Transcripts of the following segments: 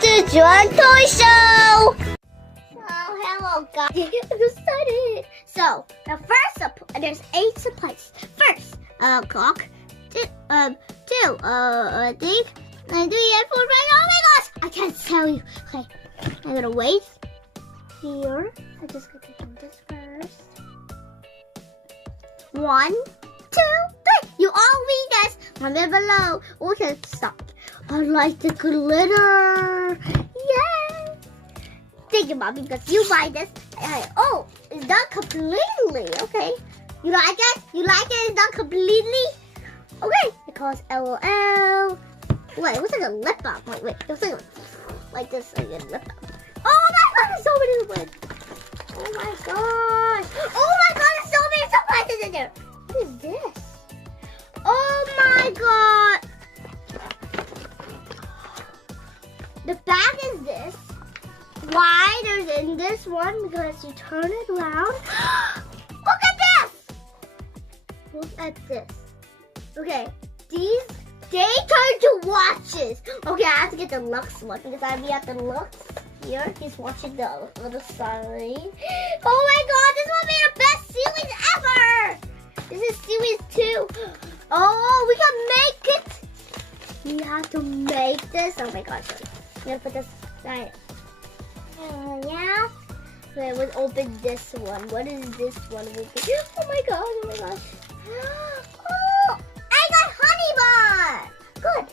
to Joowon ToyShow! So, hello guys, I'm excited. So, the first, there's 8 supplies. First, clock. Two, I think, 3, and 4, right? Oh my gosh, I can't tell you. Okay, I'm gonna wait here. I just gotta do this first. 1, 2, 3. You all read this. Comment below. Okay, stop. I like the glitter. Yay! Thank you, Mommy, because you buy this. Oh, it's not completely. Okay. You like it? You like it? It's not completely? Okay. It calls LOL. Wait, it was like a lip balm. Wait. It was like this, like a lip balm. Oh my god, there's so many ones. Oh my gosh. Oh my god, there's so many surprises in there. What is this? Oh my god. The bag is this. Why there's in this one? Because you turn it around. Look at this! Look at this. Okay, they turn to watches. Okay, I have to get the Lux one because I'll be at the Lux here. He's watching the little sign. Oh my god, this will be the best series ever! This is series 2. Oh, we can make it. We have to make this. Oh my god, sorry. I'm gonna put this right. Yeah. Okay, we'll open this one. What is this one? Oh my god, oh my gosh. Oh, I got honey bun. Good.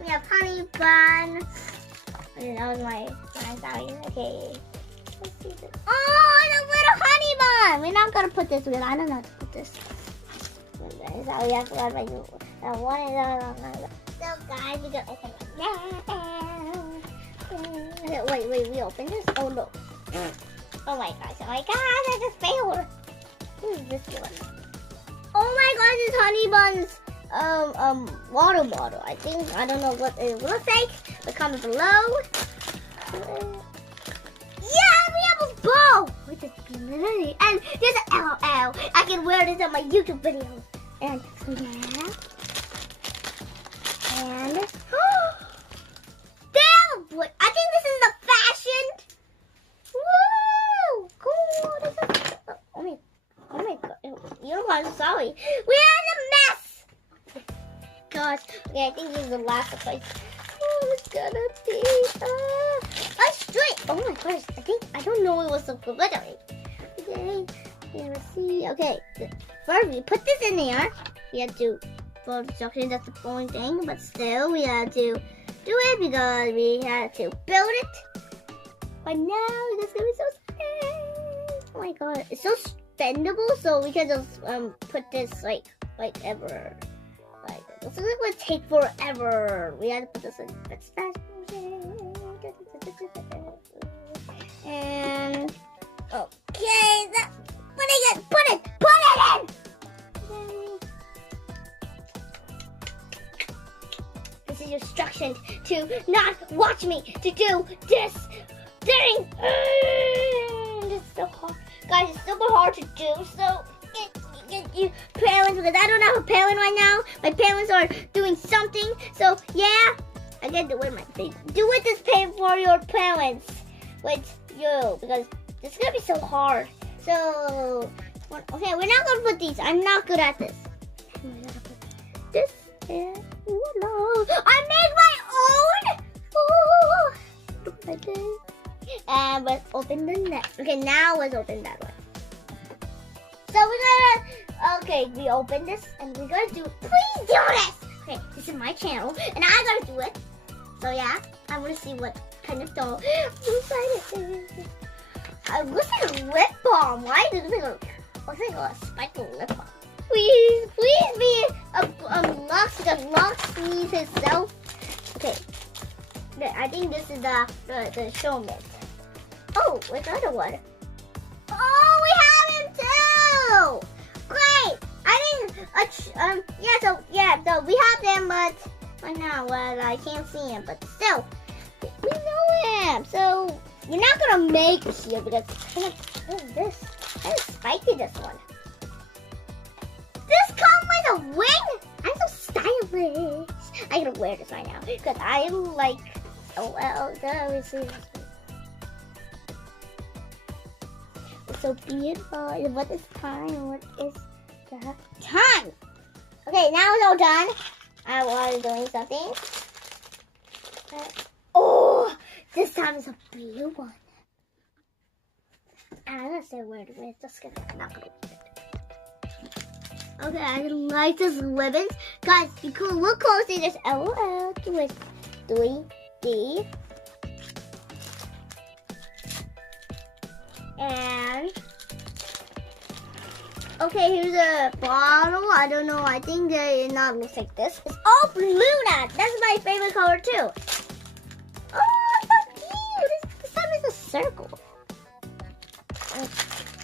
We have honey bun. Okay, that was my sorry. Okay. Let's see this. Oh, the little honey bun. We're not gonna put this because I don't know how to put this. Sorry, I forgot my new one. So guys, we gotta open it now. Okay, wait, we open this? Oh no. Oh my gosh, I just failed. What is this one? Oh my gosh, it's Honey Bun's water bottle. I don't know what it looks like, but comment below. Yeah, we have a bow! Which is glittery. And there's an LOL. I can wear this on my YouTube videos. And yeah. And damn boy, I think this is the fashion. Woo! Cool. This is, oh my god. You know what? I'm sorry. We are in a mess. Gosh. Okay, I think this is the last place. Oh, it's gonna be a straight. Oh my gosh. I don't know it was so glittery. Okay. Let's see. Okay. First we put this in there. We have to follow the instructions. That's the only thing. But still, we have to do it because we had to build it. But now it's gonna be so sad. Oh my god. It's so spendable, so we can just put this like ever. Like this is gonna take forever. We have to put this in fast and okay, put it in. This is your instruction to not watch me to do this thing. This is so hard. Guys, it's super hard to do, so get you parents, because I don't have a parent right now. My parents are doing something, so yeah, I gotta do it myself. Do it this pay for your parents with you, because this is gonna be so hard. So, okay, we're not gonna put these. I'm not good at this. We're gonna put this in. Voila. I made my own. Oh, look at this. And let's open the next. Okay, now let's open that one. So we're gonna, okay, we open this and we're gonna do, please do this. Okay, this is my channel and I gotta do it. So yeah, I wanna see what kind of doll inside it is. It looks like a lip balm. Why does it look like a spiked lip balm? Please be a Lux, because Lux needs himself. Okay, I think this is the showman. Oh, where's the other one? Oh, we have him too! Great! I think, so we have them, but right now, I can't see him, but still, we know him. So, you're not gonna make it here because, what is this? Kind of spiky, this one. This comes with a wing? I'm so stylish. I gotta wear this right now because I like. Oh well, let me see. It's so beautiful. What is time? What is the time? Okay, now it's all done. I was doing something. Oh, this time is a blue one. And I'm gonna say where it is. Just gonna not gonna wear it. Okay, I like this ribbons. Guys, you can look closely. There's LOL with 3D. And okay, here's a bottle. I don't know. I think that it not looks like this. It's all blue now. That's my favorite color too. Oh, so cute. This time is a circle.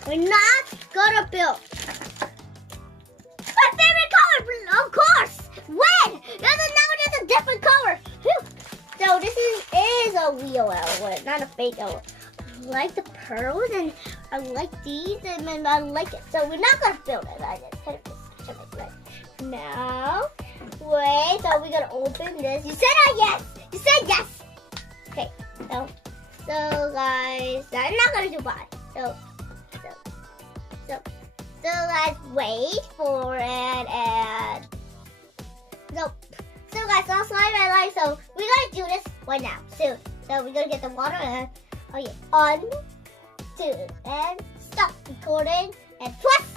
We're not gonna build. My favorite color, of course. Red. Now there's a different color. Whew. So this is a real LOL, not a fake LOL. I like the pearls and I like these and I like it. So we're not gonna build it. I just kind of should make it. Now, wait. So we're gonna open this. You said yes. You said yes. Okay. So guys, I'm not gonna do bye. So let's wait for it and so guys, also I like so we're gonna do this right now soon. So we're gonna get the water and oh yeah, 1, 2, and stop recording and plus